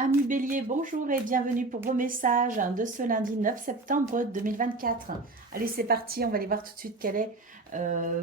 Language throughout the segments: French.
Amis Bélier, bonjour et bienvenue pour vos messages de ce lundi 9 septembre 2024. Allez, c'est parti, on va aller voir tout de suite quel est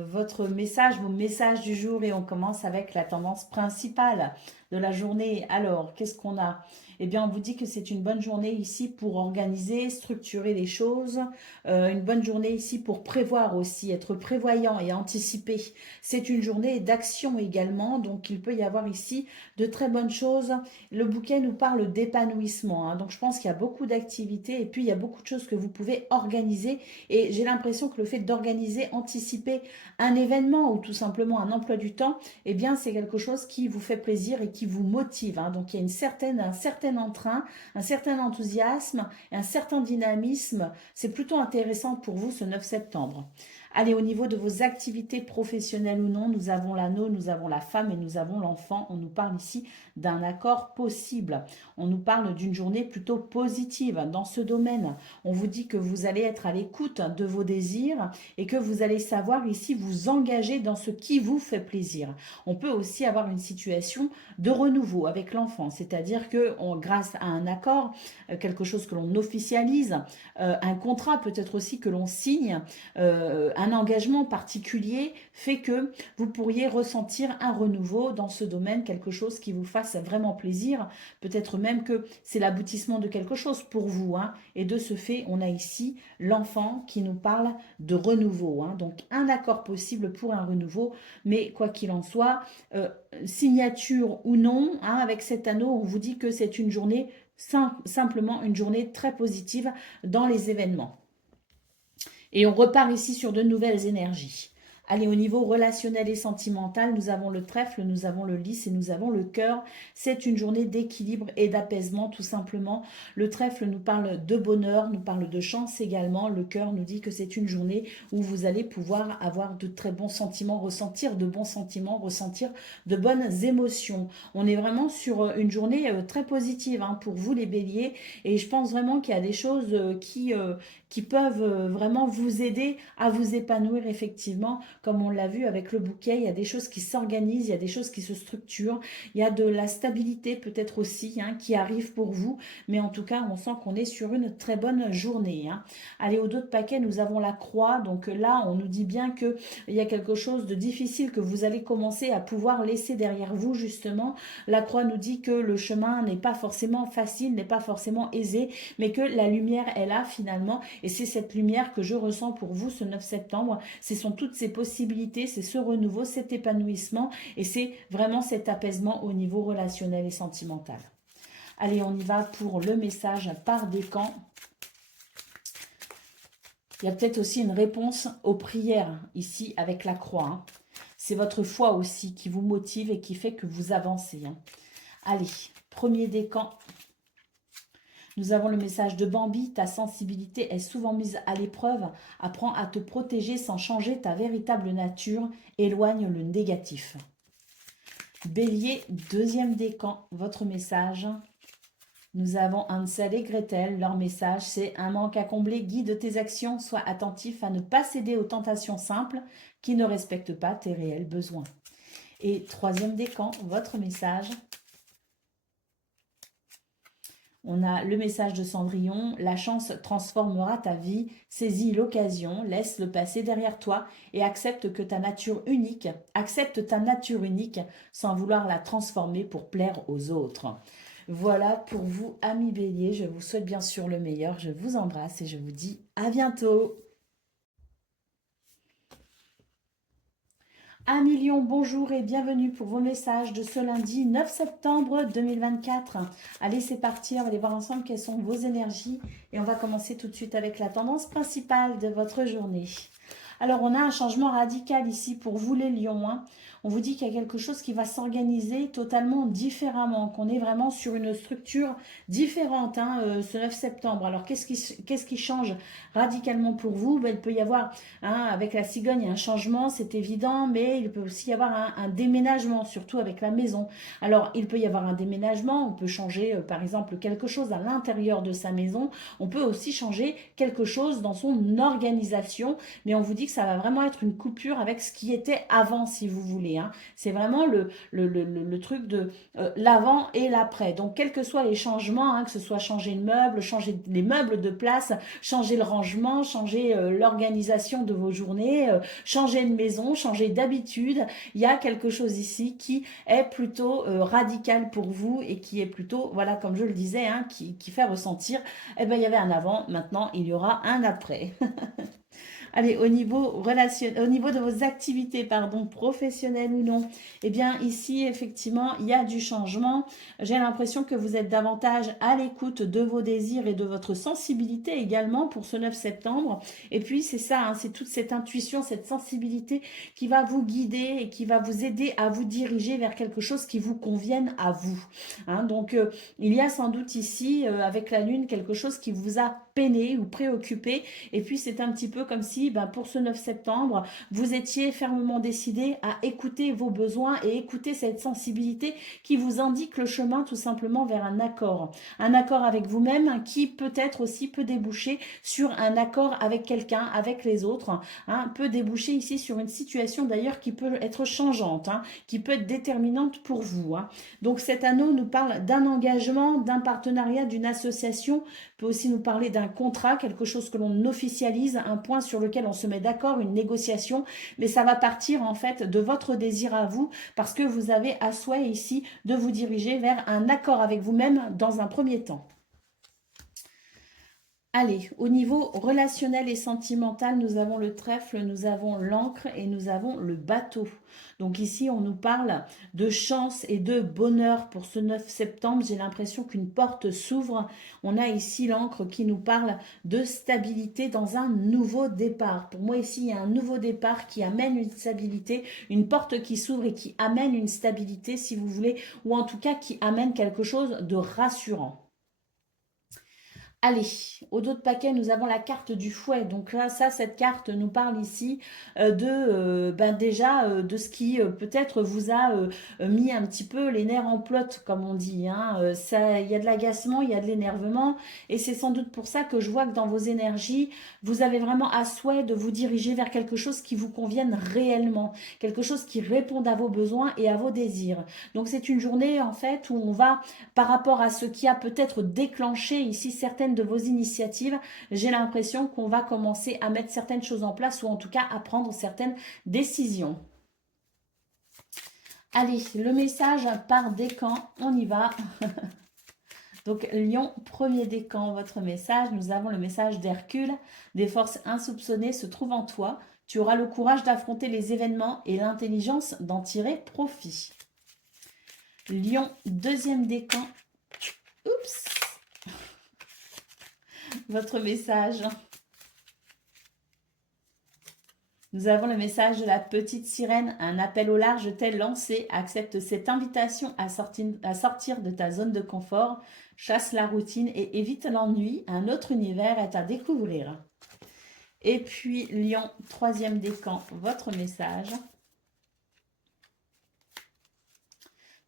votre message, vos messages du jour et on commence avec la tendance principale de la journée. Alors, qu'est-ce qu'on a? Eh bien, on vous dit que c'est une bonne journée ici pour organiser, structurer les choses, une bonne journée ici pour prévoir aussi, être prévoyant et anticiper. C'est une journée d'action également, donc il peut y avoir ici de très bonnes choses. Le bouquet nous parle d'épanouissement, hein, donc je pense qu'il y a beaucoup d'activités et puis il y a beaucoup de choses que vous pouvez organiser et j'ai l'impression que le fait d'organiser, anticiper un événement ou tout simplement un emploi du temps, eh bien c'est quelque chose qui vous fait plaisir et qui vous motive, hein. Donc il y a un certain entrain, un certain enthousiasme, un certain dynamisme. C'est plutôt intéressant pour vous ce 9 septembre. Allez, au niveau de vos activités professionnelles ou non, nous avons l'anneau, nous avons la femme et nous avons l'enfant. On nous parle ici d'un accord possible. On nous parle d'une journée plutôt positive dans ce domaine. On vous dit que vous allez être à l'écoute de vos désirs et que vous allez savoir ici vous engager dans ce qui vous fait plaisir. On peut aussi avoir une situation de renouveau avec l'enfant, c'est-à-dire que grâce à un accord, quelque chose que l'on officialise, un contrat peut-être aussi que l'on signe, un engagement particulier fait que vous pourriez ressentir un renouveau dans ce domaine, quelque chose qui vous fasse vraiment plaisir, peut-être même que c'est l'aboutissement de quelque chose pour vous, hein. Et de ce fait, on a ici l'enfant qui nous parle de renouveau, hein. Donc un accord possible pour un renouveau, mais quoi qu'il en soit, signature ou non, hein, avec cet anneau, on vous dit que c'est une journée, simplement une journée très positive dans les événements. Et on repart ici sur de nouvelles énergies. Allez, au niveau relationnel et sentimental, nous avons le trèfle, nous avons le lys et nous avons le cœur. C'est une journée d'équilibre et d'apaisement, tout simplement. Le trèfle nous parle de bonheur, nous parle de chance également. Le cœur nous dit que c'est une journée où vous allez pouvoir avoir de très bons sentiments, ressentir de bons sentiments, ressentir de bonnes émotions. On est vraiment sur une journée très positive, hein, pour vous les béliers. Et je pense vraiment qu'il y a des choses qui peuvent vraiment vous aider à vous épanouir effectivement. Comme on l'a vu avec le bouquet, il y a des choses qui s'organisent, il y a des choses qui se structurent, il y a de la stabilité peut-être aussi, hein, qui arrive pour vous, mais en tout cas on sent qu'on est sur une très bonne journée, hein. Allez, au dos de paquet, nous avons la croix, donc là on nous dit bien qu'il y a quelque chose de difficile que vous allez commencer à pouvoir laisser derrière vous justement. La croix nous dit que le chemin n'est pas forcément facile, n'est pas forcément aisé, mais que la lumière est là finalement. Et c'est cette lumière que je ressens pour vous ce 9 septembre. Ce sont toutes ces possibilités, c'est ce renouveau, cet épanouissement et c'est vraiment cet apaisement au niveau relationnel et sentimental. Allez, on y va pour le message par décan. Il y a peut-être aussi une réponse aux prières ici avec la croix, hein. C'est votre foi aussi qui vous motive et qui fait que vous avancez, hein. Allez, premier décan. Nous avons le message de Bambi, ta sensibilité est souvent mise à l'épreuve, apprends à te protéger sans changer ta véritable nature, éloigne le négatif. Bélier, deuxième décan, votre message. Nous avons Hansel et Gretel, leur message c'est un manque à combler, guide tes actions, sois attentif à ne pas céder aux tentations simples qui ne respectent pas tes réels besoins. Et troisième décan, votre message. On a le message de Cendrillon, la chance transformera ta vie, saisis l'occasion, laisse le passé derrière toi et accepte ta nature unique sans vouloir la transformer pour plaire aux autres. Voilà pour vous, amis béliers, je vous souhaite bien sûr le meilleur, je vous embrasse et je vous dis à bientôt. Amis Lion, bonjour et bienvenue pour vos messages de ce lundi 9 septembre 2024. Allez, c'est parti, on va aller voir ensemble quelles sont vos énergies et on va commencer tout de suite avec la tendance principale de votre journée. Alors, on a un changement radical ici pour vous les lions, hein. On vous dit qu'il y a quelque chose qui va s'organiser totalement différemment, qu'on est vraiment sur une structure différente, hein, ce 9 septembre. Alors, qu'est-ce qui change radicalement pour vous? Ben, il peut y avoir, hein, avec la cigogne, il y a un changement, c'est évident, mais il peut aussi y avoir un déménagement, surtout avec la maison. Alors, il peut y avoir un déménagement, on peut changer, par exemple, quelque chose à l'intérieur de sa maison. On peut aussi changer quelque chose dans son organisation, mais on vous dit que ça va vraiment être une coupure avec ce qui était avant, si vous voulez, journée. Hein. C'est vraiment le truc de l'avant et l'après. Donc, quels que soient les changements, hein, que ce soit changer de meuble, changer les meubles de place, changer le rangement, changer l'organisation de vos journées, changer de maison, changer d'habitude, il y a quelque chose ici qui est plutôt radical pour vous et qui est plutôt, voilà, comme je le disais, hein, qui fait ressentir, eh ben, il y avait un avant, maintenant il y aura un après. Allez, au niveau de vos activités, pardon, professionnelles ou non, eh bien ici, effectivement, il y a du changement. J'ai l'impression que vous êtes davantage à l'écoute de vos désirs et de votre sensibilité également pour ce 9 septembre. Et puis, c'est ça, hein, c'est toute cette intuition, cette sensibilité qui va vous guider et qui va vous aider à vous diriger vers quelque chose qui vous convienne à vous. Hein, donc, il y a sans doute ici, avec la Lune, quelque chose qui vous a peiné ou préoccupé. Et puis, c'est un petit peu comme si, ben, pour ce 9 septembre, vous étiez fermement décidé à écouter vos besoins et écouter cette sensibilité qui vous indique le chemin tout simplement vers un accord. Un accord avec vous-même qui peut-être aussi peut déboucher sur un accord avec quelqu'un, avec les autres. Hein, peut déboucher ici sur une situation d'ailleurs qui peut être changeante, hein, qui peut être déterminante pour vous. Hein. Donc cet anneau nous parle d'un engagement, d'un partenariat, d'une association, peut aussi nous parler d'un contrat, quelque chose que l'on officialise, un point sur lequel on se met d'accord, une négociation, mais ça va partir en fait de votre désir à vous parce que vous avez à souhait ici de vous diriger vers un accord avec vous-même dans un premier temps. Allez, au niveau relationnel et sentimental, nous avons le trèfle, nous avons l'encre et nous avons le bateau. Donc ici, on nous parle de chance et de bonheur pour ce 9 septembre. J'ai l'impression qu'une porte s'ouvre. On a ici l'encre qui nous parle de stabilité dans un nouveau départ. Pour moi, ici, il y a un nouveau départ qui amène une stabilité, une porte qui s'ouvre et qui amène une stabilité, si vous voulez, ou en tout cas qui amène quelque chose de rassurant. Allez, au dos de paquet, nous avons la carte du fouet. Donc là, cette carte nous parle ici de ce qui peut-être vous a mis un petit peu les nerfs en plot, comme on dit. Hein. Il y a de l'agacement, il y a de l'énervement. Et c'est sans doute pour ça que je vois que dans vos énergies, vous avez vraiment à souhait de vous diriger vers quelque chose qui vous convienne réellement. Quelque chose qui réponde à vos besoins et à vos désirs. Donc c'est une journée en fait où on va, par rapport à ce qui a peut-être déclenché ici certaines de vos initiatives, j'ai l'impression qu'on va commencer à mettre certaines choses en place ou en tout cas à prendre certaines décisions. Allez, le message par décan, on y va. Donc Lion, premier décan, votre message. Nous avons le message d'Hercule. Des forces insoupçonnées se trouvent en toi. Tu auras le courage d'affronter les événements et l'intelligence d'en tirer profit. Lion, deuxième décan. Oups. Votre message. Nous avons le message de la petite sirène. Un appel au large t'est lancé. Accepte cette invitation à sortir de ta zone de confort. Chasse la routine et évite l'ennui. Un autre univers est à découvrir. Et puis, Lion, troisième décan, votre message.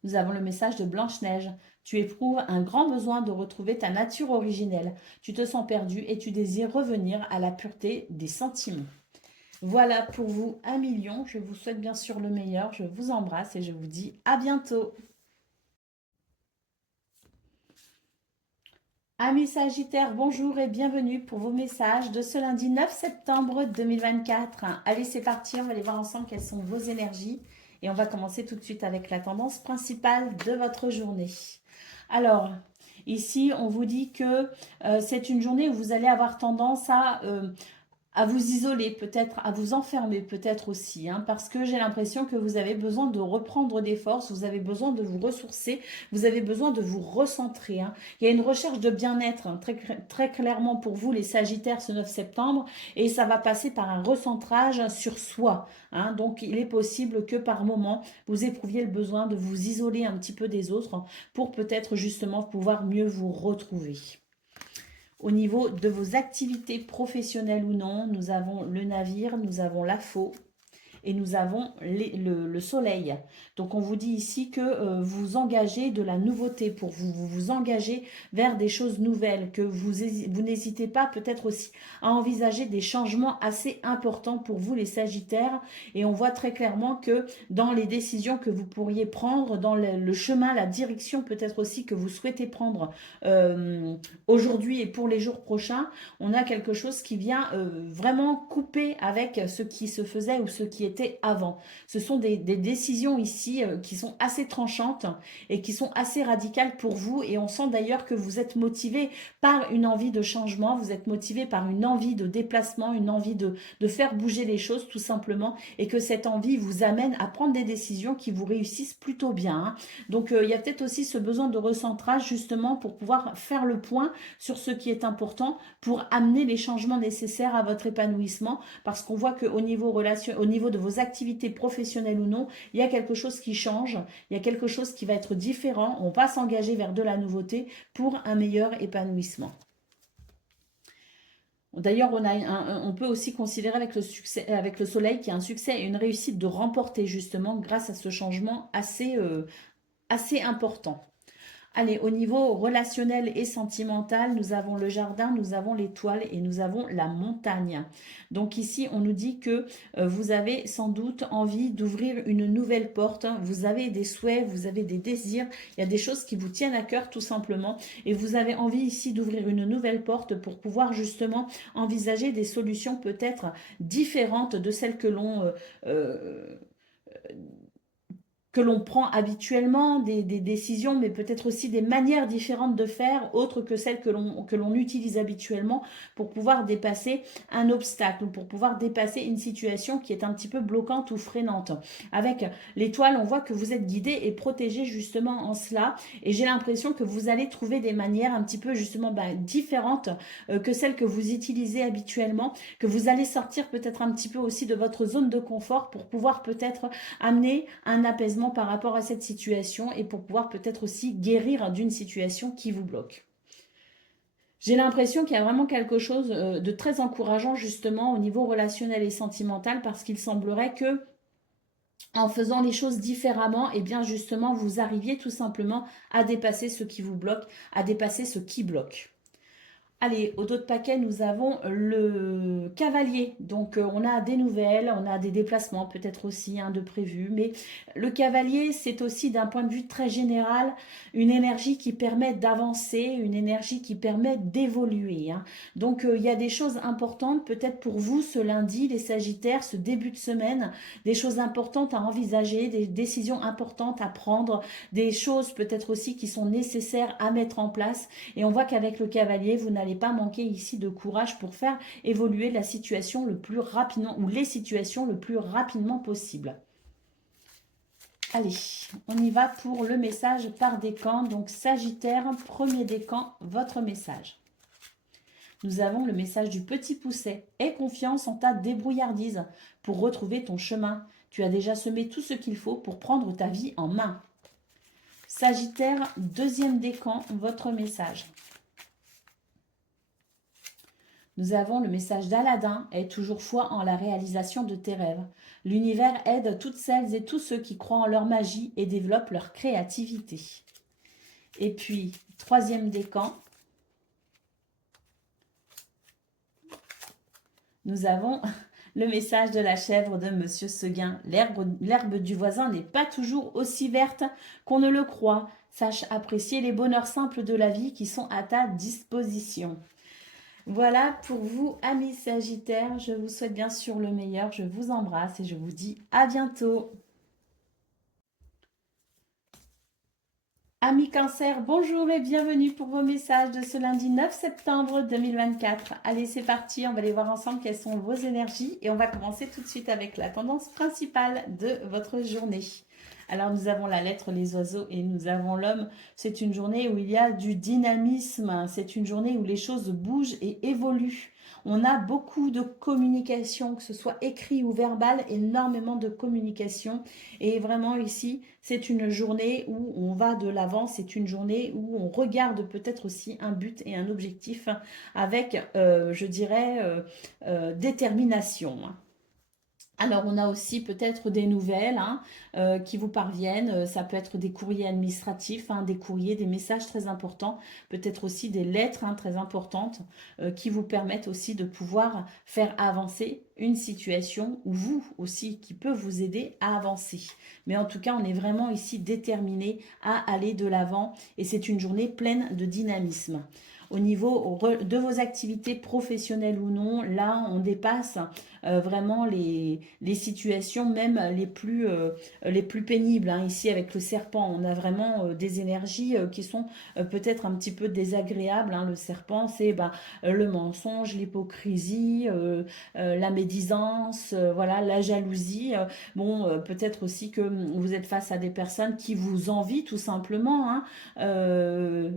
Nous avons le message de Blanche-Neige. Tu éprouves un grand besoin de retrouver ta nature originelle. Tu te sens perdu et tu désires revenir à la pureté des sentiments. Voilà pour vous 1 million. Je vous souhaite bien sûr le meilleur. Je vous embrasse et je vous dis à bientôt. Amis Sagittaires, bonjour et bienvenue pour vos messages de ce lundi 9 septembre 2024. Allez, c'est parti, on va aller voir ensemble quelles sont vos énergies. Et on va commencer tout de suite avec la tendance principale de votre journée. Alors, ici, on vous dit que c'est une journée où vous allez avoir tendance à vous isoler, peut-être à vous enfermer, peut-être aussi, hein, parce que j'ai l'impression que vous avez besoin de reprendre des forces, vous avez besoin de vous ressourcer, vous avez besoin de vous recentrer. Hein. Il y a une recherche de bien-être hein, très clairement pour vous, les Sagittaires, ce 9 septembre, et ça va passer par un recentrage sur soi. Hein. Donc, il est possible que par moment, vous éprouviez le besoin de vous isoler un petit peu des autres pour peut-être justement pouvoir mieux vous retrouver. Au niveau de vos activités professionnelles ou non, nous avons le navire, nous avons la faux et nous avons le soleil. Donc on vous dit ici que vous engagez de la nouveauté, pour vous engagez vers des choses nouvelles, que vous n'hésitez pas peut-être aussi à envisager des changements assez importants pour vous les Sagittaires. Et on voit très clairement que dans les décisions que vous pourriez prendre, dans le chemin, la direction peut-être aussi que vous souhaitez prendre aujourd'hui et pour les jours prochains, on a quelque chose qui vient vraiment couper avec ce qui se faisait ou ce qui était avant. Ce sont des décisions ici qui sont assez tranchantes et qui sont assez radicales pour vous, et on sent d'ailleurs que vous êtes motivé par une envie de changement, vous êtes motivé par une envie de déplacement, une envie de faire bouger les choses tout simplement, et que cette envie vous amène à prendre des décisions qui vous réussissent plutôt bien, hein. Donc il y a peut-être aussi ce besoin de recentrage justement pour pouvoir faire le point sur ce qui est important pour amener les changements nécessaires à votre épanouissement, parce qu'on voit qu'au niveau au niveau de vos activités professionnelles ou non, il y a quelque chose qui change, il y a quelque chose qui va être différent, on va s'engager vers de la nouveauté pour un meilleur épanouissement. D'ailleurs, on peut aussi considérer avec le succès, avec le soleil, qu'il y a un succès et une réussite de remporter justement grâce à ce changement assez important. Allez, au niveau relationnel et sentimental, nous avons le jardin, nous avons l'étoile et nous avons la montagne. Donc ici, on nous dit que vous avez sans doute envie d'ouvrir une nouvelle porte. Vous avez des souhaits, vous avez des désirs. Il y a des choses qui vous tiennent à cœur tout simplement. Et vous avez envie ici d'ouvrir une nouvelle porte pour pouvoir justement envisager des solutions peut-être différentes de celles euh, que l'on prend habituellement, des décisions, mais peut-être aussi des manières différentes de faire, autres que celles que l'on utilise habituellement pour pouvoir dépasser un obstacle ou pour pouvoir dépasser une situation qui est un petit peu bloquante ou freinante. Avec l'étoile, on voit que vous êtes guidé et protégé justement en cela, et j'ai l'impression que vous allez trouver des manières un petit peu justement différentes que celles que vous utilisez habituellement, que vous allez sortir peut-être un petit peu aussi de votre zone de confort pour pouvoir peut-être amener un apaisement par rapport à cette situation et pour pouvoir peut-être aussi guérir d'une situation qui vous bloque. J'ai l'impression qu'il y a vraiment quelque chose de très encourageant justement au niveau relationnel et sentimental, parce qu'il semblerait que en faisant les choses différemment, et bien justement vous arriviez tout simplement à dépasser ce qui vous bloque, à dépasser ce qui bloque. Allez, au dos de paquet, nous avons le cavalier. Donc, on a des nouvelles, on a des déplacements, peut-être aussi de prévus. Mais le cavalier, c'est aussi d'un point de vue très général, une énergie qui permet d'avancer, une énergie qui permet d'évoluer, hein. Donc, il y a des choses importantes, peut-être pour vous, ce lundi, les Sagittaires, ce début de semaine, des choses importantes à envisager, des décisions importantes à prendre, des choses peut-être aussi qui sont nécessaires à mettre en place. Et on voit qu'avec le cavalier, vous n'allez pas manquer ici de courage pour faire évoluer la situation le plus rapidement, ou les situations le plus rapidement possible. Allez, on y va pour le message par décan. Donc Sagittaire, premier décan, votre message. Nous avons le message du petit pousset. Aie confiance en ta débrouillardise pour retrouver ton chemin. Tu as déjà semé tout ce qu'il faut pour prendre ta vie en main. Sagittaire, deuxième décan, votre message. Nous avons le message d'Aladin, aie toujours foi en la réalisation de tes rêves. L'univers aide toutes celles et tous ceux qui croient en leur magie et développent leur créativité. Et puis, troisième décan, nous avons le message de la chèvre de Monsieur Seguin. L'herbe du voisin n'est pas toujours aussi verte qu'on ne le croit. Sache apprécier les bonheurs simples de la vie qui sont à ta disposition. Voilà pour vous, amis Sagittaires. Je vous souhaite bien sûr le meilleur. Je vous embrasse et je vous dis à bientôt. Amis Cancer, bonjour et bienvenue pour vos messages de ce lundi 9 septembre 2024. Allez, c'est parti. On va aller voir ensemble quelles sont vos énergies. Et on va commencer tout de suite avec la tendance principale de votre journée. Alors, nous avons la lettre, les oiseaux, et nous avons l'homme. C'est une journée où il y a du dynamisme. C'est une journée où les choses bougent et évoluent. On a beaucoup de communication, que ce soit écrit ou verbal, énormément de communication. Et vraiment ici, c'est une journée où on va de l'avant. C'est une journée où on regarde peut-être aussi un but et un objectif avec, je dirais, détermination. Alors, on a aussi peut-être des nouvelles hein, qui vous parviennent. Ça peut être des courriers administratifs, hein, des courriers, des messages très importants. Peut-être aussi des lettres hein, très importantes qui vous permettent aussi de pouvoir faire avancer une situation ou vous aussi qui peut vous aider à avancer. Mais en tout cas, on est vraiment ici déterminé à aller de l'avant et c'est une journée pleine de dynamisme. Au niveau de vos activités professionnelles ou non, là, on dépasse vraiment les situations même les plus pénibles. Hein. Ici, avec le serpent, on a vraiment des énergies qui sont peut-être un petit peu désagréables. Hein. Le serpent, c'est le mensonge, l'hypocrisie, la médisance, voilà, la jalousie. Bon, peut-être aussi que vous êtes face à des personnes qui vous envient tout simplement. Hein.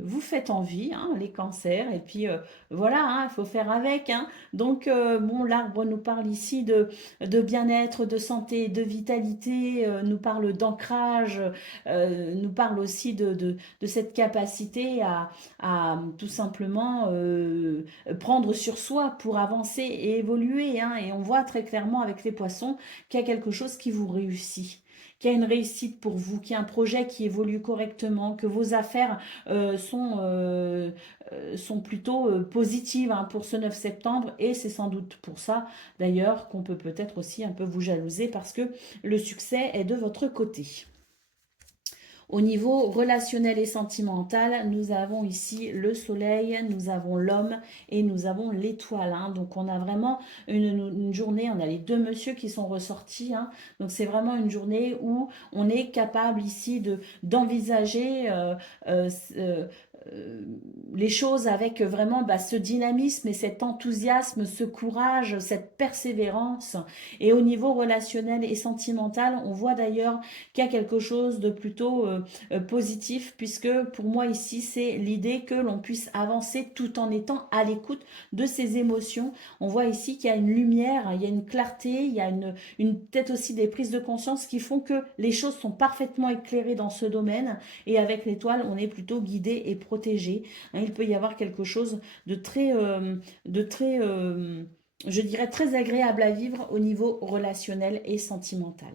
Vous faites envie, hein, les cancers, et puis voilà, hein, il faut faire avec. Hein. Donc, bon, l'arbre nous parle ici de bien-être, de santé, de vitalité, nous parle d'ancrage, nous parle aussi de cette capacité à tout simplement prendre sur soi pour avancer et évoluer. Hein. Et on voit très clairement avec les poissons qu'il y a quelque chose qui vous réussit, qu'il y a une réussite pour vous, qu'il y a un projet qui évolue correctement, que vos affaires sont plutôt positives hein, pour ce 9 septembre et c'est sans doute pour ça d'ailleurs qu'on peut peut-être aussi un peu vous jalouser parce que le succès est de votre côté. Au niveau relationnel et sentimental, nous avons ici le soleil, nous avons l'homme et nous avons l'étoile. Hein. Donc on a vraiment une journée, on a les deux messieurs qui sont ressortis. Hein. Donc c'est vraiment une journée où on est capable ici d'envisager euh, les choses avec vraiment ce dynamisme et cet enthousiasme, ce courage, cette persévérance. Et au niveau relationnel et sentimental, on voit d'ailleurs qu'il y a quelque chose de plutôt positif, puisque pour moi ici, c'est l'idée que l'on puisse avancer tout en étant à l'écoute de ses émotions. On voit ici qu'il y a une lumière, il y a une clarté, il y a peut-être aussi des prises de conscience qui font que les choses sont parfaitement éclairées dans ce domaine, et avec l'étoile, on est plutôt guidé et protégé. Hein, il peut y avoir quelque chose de très je dirais très agréable à vivre au niveau relationnel et sentimental.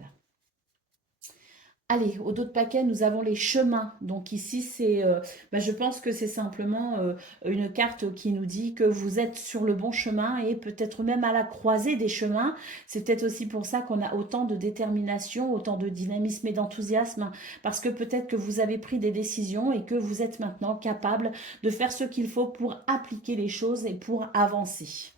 Allez, au dos de paquet, nous avons les chemins. Donc ici, je pense que c'est simplement une carte qui nous dit que vous êtes sur le bon chemin et peut-être même à la croisée des chemins. C'est peut-être aussi pour ça qu'on a autant de détermination, autant de dynamisme et d'enthousiasme, parce que peut-être que vous avez pris des décisions et que vous êtes maintenant capable de faire ce qu'il faut pour appliquer les choses et pour avancer.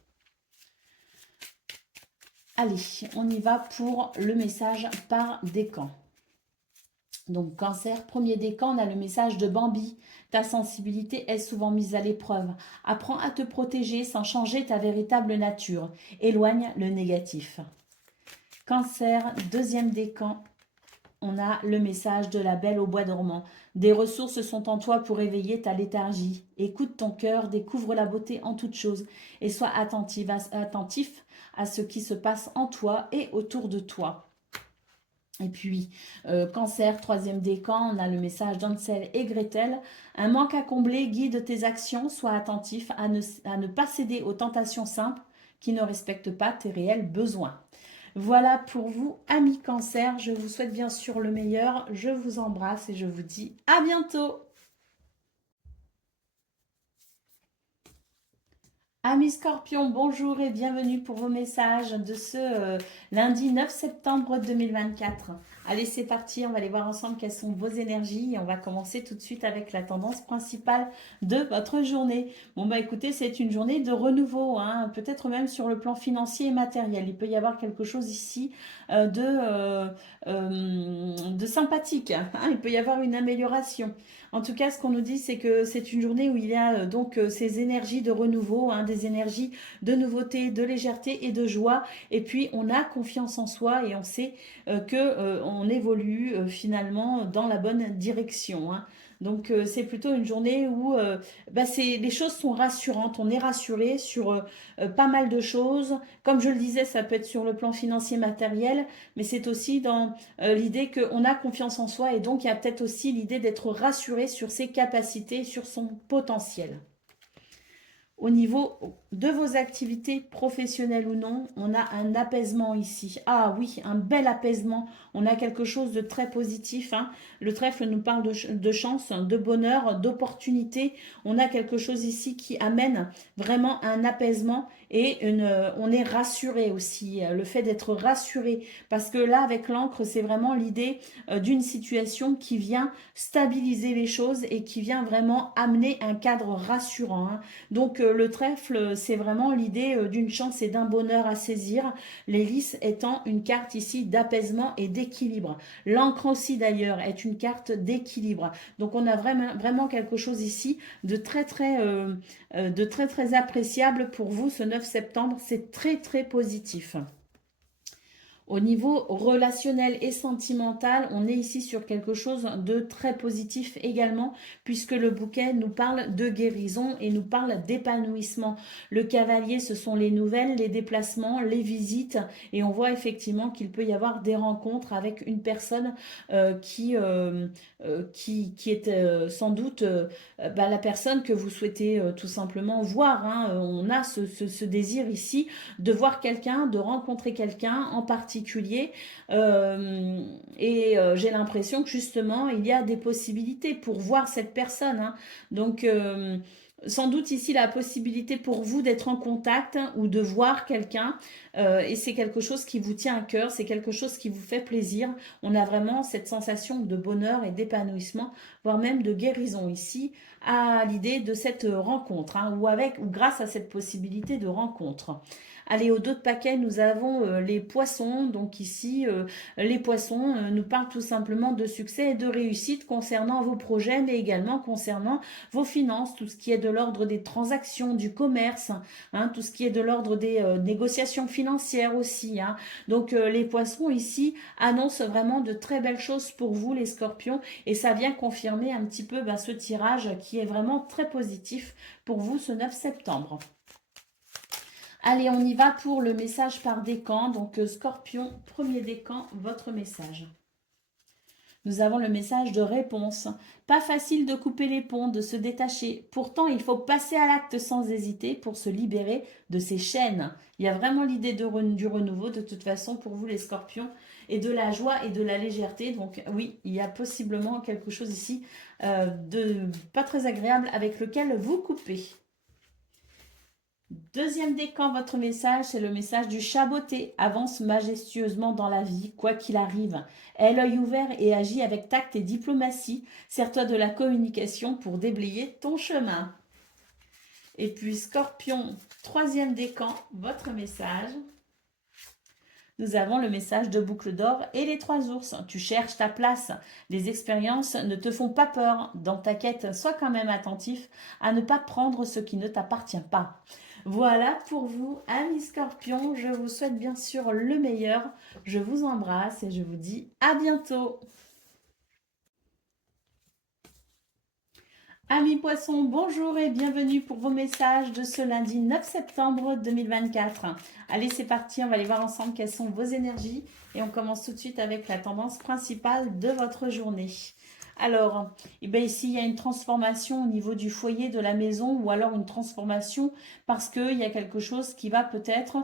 Allez, on y va pour le message par décan. Donc cancer, premier décan, on a le message de Bambi. Ta sensibilité est souvent mise à l'épreuve. Apprends à te protéger sans changer ta véritable nature. Éloigne le négatif. Cancer, deuxième décan, on a le message de la Belle au bois dormant. Des ressources sont en toi pour éveiller ta léthargie. Écoute ton cœur, découvre la beauté en toute chose et sois attentif à ce qui se passe en toi et autour de toi. Et puis, cancer, troisième décan, on a le message d'Hansel et Gretel. Un manque à combler guide tes actions, sois attentif à ne pas céder aux tentations simples qui ne respectent pas tes réels besoins. Voilà pour vous, amis cancer. Je vous souhaite bien sûr le meilleur. Je vous embrasse et je vous dis à bientôt. Amis Scorpions, bonjour et bienvenue pour vos messages de ce lundi 9 septembre 2024. Allez, c'est parti, on va aller voir ensemble quelles sont vos énergies et on va commencer tout de suite avec la tendance principale de votre journée. Bon bah écoutez, c'est une journée de renouveau, hein, peut-être même sur le plan financier et matériel. Il peut y avoir quelque chose ici de sympathique, hein, il peut y avoir une amélioration. En tout cas, ce qu'on nous dit, c'est que c'est une journée où il y a donc ces énergies de renouveau, hein, des énergies de nouveauté, de légèreté et de joie. Et puis, on a confiance en soi et on sait qu'on évolue finalement dans la bonne direction. Hein. Donc, c'est plutôt une journée où les choses sont rassurantes. On est rassuré sur pas mal de choses. Comme je le disais, ça peut être sur le plan financier matériel, mais c'est aussi dans l'idée qu'on a confiance en soi et donc il y a peut-être aussi l'idée d'être rassuré sur ses capacités, sur son potentiel. Au niveau de vos activités professionnelles ou non, on a un apaisement ici. Ah oui, un bel apaisement. On a quelque chose de très positif, hein. Le trèfle nous parle de chance, de bonheur, d'opportunité. On a quelque chose ici qui amène vraiment un apaisement et on est rassuré aussi. Le fait d'être rassuré, parce que là, avec l'encre, c'est vraiment l'idée d'une situation qui vient stabiliser les choses et qui vient vraiment amener un cadre rassurant, hein. Donc le trèfle, c'est vraiment l'idée d'une chance et d'un bonheur à saisir. L'hélice étant une carte ici d'apaisement et d'équilibre. L'encre aussi d'ailleurs est une carte d'équilibre. Donc on a vraiment quelque chose ici de très appréciable pour vous ce 9 septembre. C'est très positif. Au niveau relationnel et sentimental, on est ici sur quelque chose de très positif également, puisque le bouquet nous parle de guérison et nous parle d'épanouissement. Le cavalier, ce sont les nouvelles, les déplacements, les visites, et on voit effectivement qu'il peut y avoir des rencontres avec une personne qui est sans doute la personne que vous souhaitez tout simplement voir, hein. On a ce désir ici de voir quelqu'un, de rencontrer quelqu'un en particulier. J'ai l'impression que justement, il y a des possibilités pour voir cette personne, hein. Donc, sans doute ici la possibilité pour vous d'être en contact, hein, ou de voir quelqu'un, et c'est quelque chose qui vous tient à cœur, c'est quelque chose qui vous fait plaisir. On a vraiment cette sensation de bonheur et d'épanouissement, voire même de guérison ici, à l'idée de cette rencontre, hein, ou grâce à cette possibilité de rencontre. Allez, au dos de paquet, nous avons les poissons. Donc ici, les poissons nous parlent tout simplement de succès et de réussite concernant vos projets, mais également concernant vos finances, tout ce qui est de l'ordre des transactions, du commerce, hein, tout ce qui est de l'ordre des négociations financières aussi, hein. Donc les poissons ici annoncent vraiment de très belles choses pour vous, les scorpions, et ça vient confirmer un petit peu ce tirage qui est vraiment très positif pour vous ce 9 septembre. Allez, on y va pour le message par décan. Donc, Scorpion, premier décan, votre message. Nous avons le message de réponse. Pas facile de couper les ponts, de se détacher. Pourtant, il faut passer à l'acte sans hésiter pour se libérer de ces chaînes. Il y a vraiment l'idée du renouveau, de toute façon, pour vous les scorpions, et de la joie et de la légèreté. Donc oui, il y a possiblement quelque chose ici de pas très agréable avec lequel vous coupez. Deuxième décan, votre message, c'est le message du chaboté. Avance majestueusement dans la vie, quoi qu'il arrive. Aie l'œil ouvert et agis avec tact et diplomatie. Sers-toi de la communication pour déblayer ton chemin. Et puis Scorpion, troisième décan, votre message. Nous avons le message de Boucle d'Or et les 3 ours. Tu cherches ta place. Les expériences ne te font pas peur. Dans ta quête, sois quand même attentif à ne pas prendre ce qui ne t'appartient pas. Voilà pour vous, amis scorpions. Je vous souhaite bien sûr le meilleur. Je vous embrasse et je vous dis à bientôt. Amis poissons, bonjour et bienvenue pour vos messages de ce lundi 9 septembre 2024. Allez, c'est parti, on va aller voir ensemble quelles sont vos énergies et on commence tout de suite avec la tendance principale de votre journée. Alors, ici, il y a une transformation au niveau du foyer, de la maison, ou alors une transformation parce qu'il y a quelque chose qui va peut-être,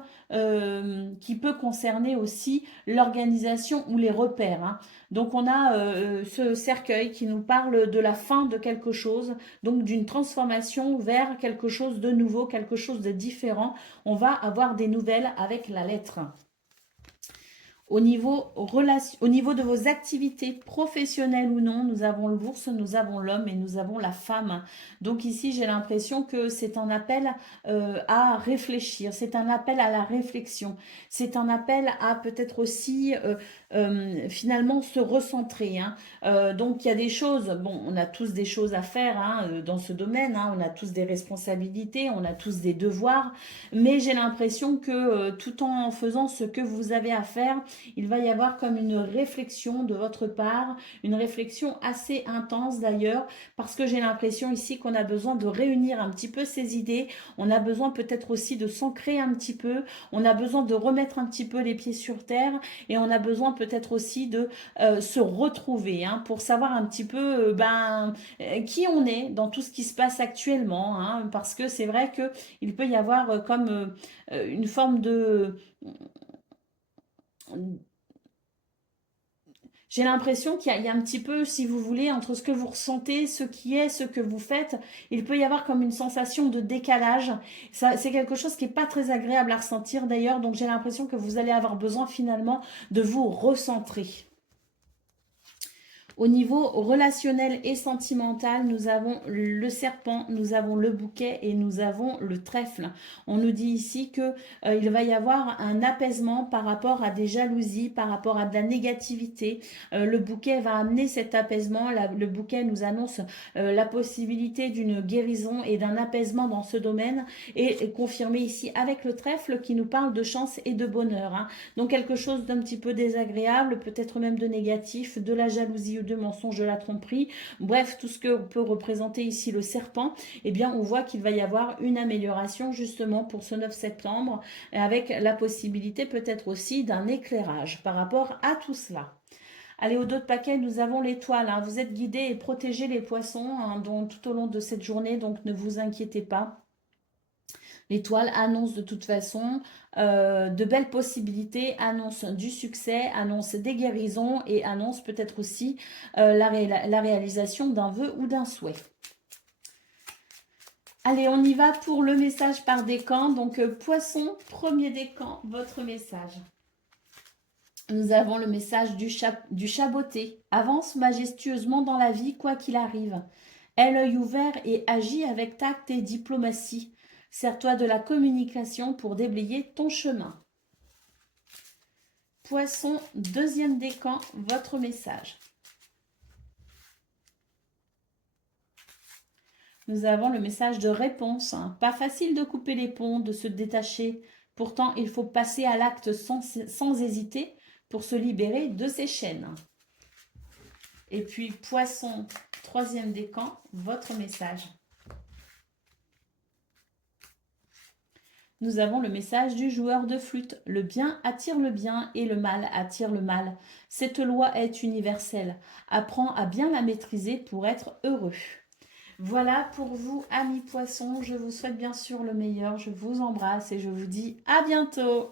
qui peut concerner aussi l'organisation ou les repères, hein. Donc, on a ce cercueil qui nous parle de la fin de quelque chose, donc d'une transformation vers quelque chose de nouveau, quelque chose de différent. On va avoir des nouvelles avec la lettre. Au niveau de vos activités professionnelles ou non, nous avons l'ours, nous avons l'homme et nous avons la femme. Donc ici, j'ai l'impression que c'est un appel à réfléchir, c'est un appel à la réflexion, c'est un appel à peut-être aussi finalement se recentrer, hein. Donc il y a des choses, bon, on a tous des choses à faire, hein, dans ce domaine, hein, on a tous des responsabilités, on a tous des devoirs, mais j'ai l'impression que tout en faisant ce que vous avez à faire, il va y avoir comme une réflexion de votre part, une réflexion assez intense d'ailleurs, parce que j'ai l'impression ici qu'on a besoin de réunir un petit peu ces idées, on a besoin peut-être aussi de s'ancrer un petit peu, on a besoin de remettre un petit peu les pieds sur terre et on a besoin peut-être aussi de se retrouver hein, pour savoir un petit peu qui on est dans tout ce qui se passe actuellement, hein, parce que c'est vrai qu'il peut y avoir comme une forme de... J'ai l'impression qu'il y a un petit peu, si vous voulez, entre ce que vous ressentez, ce qui est, ce que vous faites, il peut y avoir comme une sensation de décalage. Ça, c'est quelque chose qui n'est pas très agréable à ressentir d'ailleurs, donc j'ai l'impression que vous allez avoir besoin finalement de vous recentrer. Au niveau relationnel et sentimental, nous avons le serpent, nous avons le bouquet et nous avons le trèfle. On nous dit ici que il va y avoir un apaisement par rapport à des jalousies, par rapport à de la négativité. Le bouquet va amener cet apaisement. Le bouquet nous annonce la possibilité d'une guérison et d'un apaisement dans ce domaine et confirmé ici avec le trèfle qui nous parle de chance et de bonheur. Hein. Donc quelque chose d'un petit peu désagréable, peut-être même de négatif, de la jalousie ou de mensonge, de la tromperie, bref, tout ce que peut représenter ici le serpent, eh bien on voit qu'il va y avoir une amélioration justement pour ce 9 septembre, avec la possibilité peut-être aussi d'un éclairage par rapport à tout cela. Allez, au dos de paquet, nous avons l'étoile. Hein. Vous êtes guidés et protégés les poissons hein, tout au long de cette journée, donc ne vous inquiétez pas. L'étoile annonce de toute façon de belles possibilités, annonce du succès, annonce des guérisons et annonce peut-être aussi la réalisation d'un vœu ou d'un souhait. Allez, on y va pour le message par décan. Donc, poisson, premier décan, votre message. Nous avons le message du chaboté. Avance majestueusement dans la vie, quoi qu'il arrive. Aie l'œil ouvert et agis avec tact et diplomatie. Sers-toi de la communication pour déblayer ton chemin. Poisson, deuxième décan, votre message. Nous avons le message de réponse. Hein. Pas facile de couper les ponts, de se détacher. Pourtant, il faut passer à l'acte sans hésiter pour se libérer de ces chaînes. Et puis, poisson, troisième décan, votre message. Nous avons le message du joueur de flûte. Le bien attire le bien et le mal attire le mal. Cette loi est universelle. Apprends à bien la maîtriser pour être heureux. Voilà pour vous, amis poissons. Je vous souhaite bien sûr le meilleur. Je vous embrasse et je vous dis à bientôt.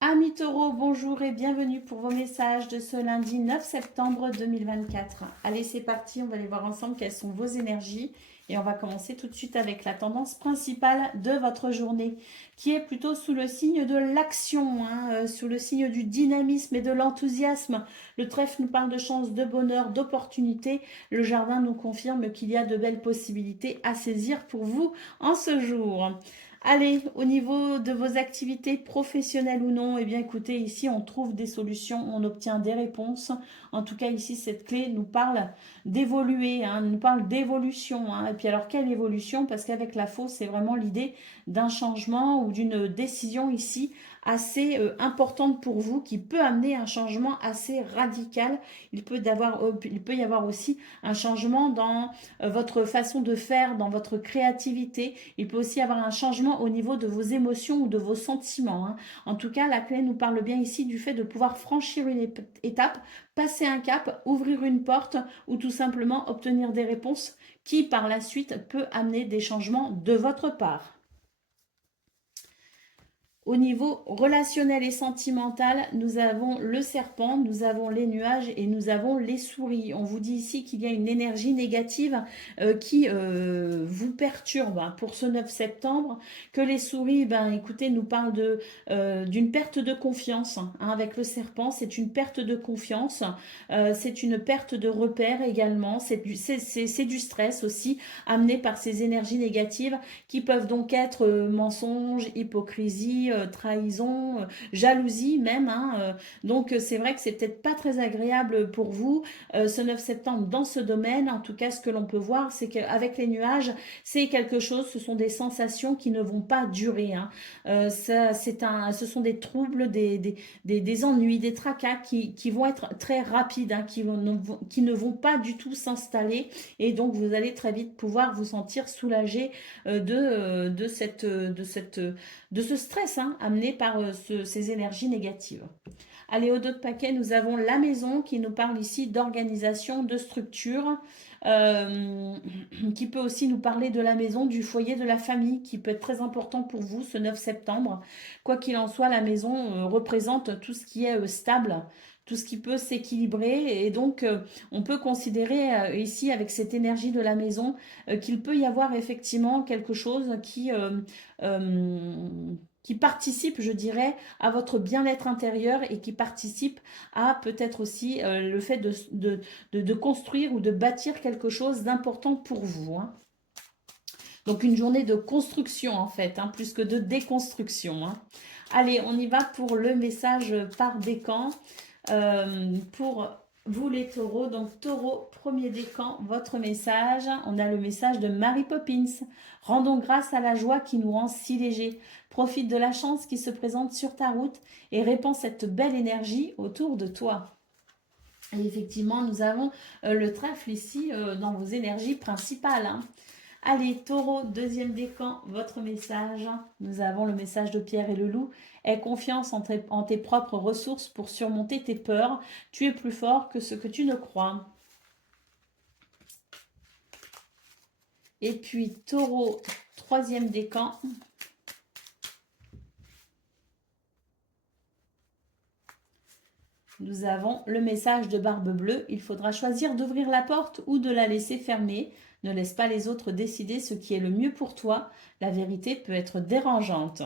Amis taureaux, bonjour et bienvenue pour vos messages de ce lundi 9 septembre 2024. Allez, c'est parti. On va aller voir ensemble quelles sont vos énergies. Et on va commencer tout de suite avec la tendance principale de votre journée, qui est plutôt sous le signe de l'action, hein, sous le signe du dynamisme et de l'enthousiasme. Le trèfle nous parle de chance, de bonheur, d'opportunité. Le jardin nous confirme qu'il y a de belles possibilités à saisir pour vous en ce jour. Allez, au niveau de vos activités professionnelles ou non, eh bien écoutez, ici on trouve des solutions, on obtient des réponses. En tout cas, ici, cette clé nous parle d'évoluer, hein, nous parle d'évolution. Hein. Et puis alors, quelle évolution? Parce qu'avec la fausse, c'est vraiment l'idée d'un changement ou d'une décision ici assez importante pour vous, qui peut amener un changement assez radical. Il peut y avoir aussi un changement dans votre façon de faire, dans votre créativité. Il peut aussi y avoir un changement au niveau de vos émotions ou de vos sentiments. Hein. En tout cas, la clé nous parle bien ici du fait de pouvoir franchir une étape, passer un cap, ouvrir une porte ou tout simplement obtenir des réponses qui par la suite peut amener des changements de votre part. Au niveau relationnel et sentimental, nous avons le serpent, nous avons les nuages et nous avons les souris. On vous dit ici qu'il y a une énergie négative qui vous perturbe pour ce 9 septembre, que les souris, écoutez, nous parlent d'une perte de confiance. Hein, avec le serpent, c'est une perte de confiance, c'est une perte de repères également, c'est du stress aussi, amené par ces énergies négatives qui peuvent donc être mensonges, hypocrisie, trahison, jalousie même, hein, donc c'est vrai que c'est peut-être pas très agréable pour vous ce 9 septembre dans ce domaine. En tout cas, ce que l'on peut voir, c'est qu'avec les nuages, c'est quelque chose, ce sont des sensations qui ne vont pas durer, hein. Ce sont des troubles, des ennuis, des tracas qui vont être très rapides, hein, qui ne vont pas du tout s'installer, et donc vous allez très vite pouvoir vous sentir soulagé de ce stress, hein, amené par ces énergies négatives. Allez, au dos de paquet, nous avons la maison qui nous parle ici d'organisation, de structure, euh, qui peut aussi nous parler de la maison, du foyer, de la famille, qui peut être très important pour vous ce 9 septembre. Quoi qu'il en soit, la maison représente tout ce qui est stable, tout ce qui peut s'équilibrer. Et donc, on peut considérer ici, avec cette énergie de la maison, qu'il peut y avoir effectivement quelque chose qui participe, je dirais, à votre bien-être intérieur et qui participe à peut-être aussi le fait de construire ou de bâtir quelque chose d'important pour vous, hein. Donc une journée de construction en fait, hein, plus que de déconstruction, hein. Allez, on y va pour le message par décan. Pour vous les taureaux, donc taureau, premier décan, votre message. On a le message de Mary Poppins. Rendons grâce à la joie qui nous rend si légers. Profite de la chance qui se présente sur ta route et répands cette belle énergie autour de toi. Et effectivement, nous avons le trèfle ici dans vos énergies principales, hein. Allez, taureau, deuxième décan, votre message. Nous avons le message de Pierre et le loup. Aie confiance en tes propres ressources pour surmonter tes peurs. Tu es plus fort que ce que tu ne crois. Et puis, taureau, troisième décan. Nous avons le message de Barbe Bleue. Il faudra choisir d'ouvrir la porte ou de la laisser fermée. Ne laisse pas les autres décider ce qui est le mieux pour toi. La vérité peut être dérangeante.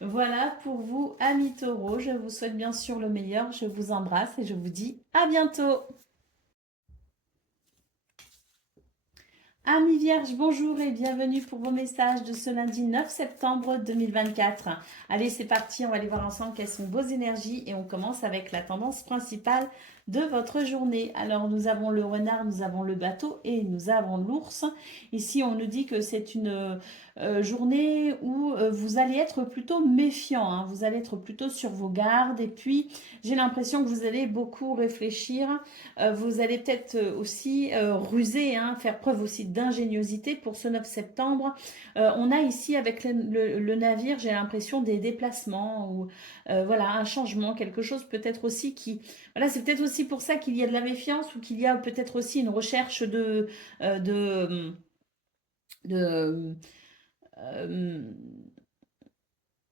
Voilà pour vous, amis taureaux. Je vous souhaite bien sûr le meilleur. Je vous embrasse et je vous dis à bientôt. Amis vierges, bonjour et bienvenue pour vos messages de ce lundi 9 septembre 2024. Allez, c'est parti, on va aller voir ensemble quelles sont vos énergies et on commence avec la tendance principale de votre journée. Alors, nous avons le renard, nous avons le bateau et nous avons l'ours. Ici, on nous dit que c'est une journée où vous allez être plutôt méfiant, hein. Vous allez être plutôt sur vos gardes et puis j'ai l'impression que vous allez beaucoup réfléchir. Vous allez peut-être aussi ruser, hein, faire preuve aussi d'ingéniosité pour ce 9 septembre. On a ici avec le navire, j'ai l'impression des déplacements ou voilà, un changement, quelque chose peut-être aussi qui... Voilà, c'est peut-être aussi pour ça qu'il y a de la méfiance ou qu'il y a peut-être aussi une recherche euh, de, de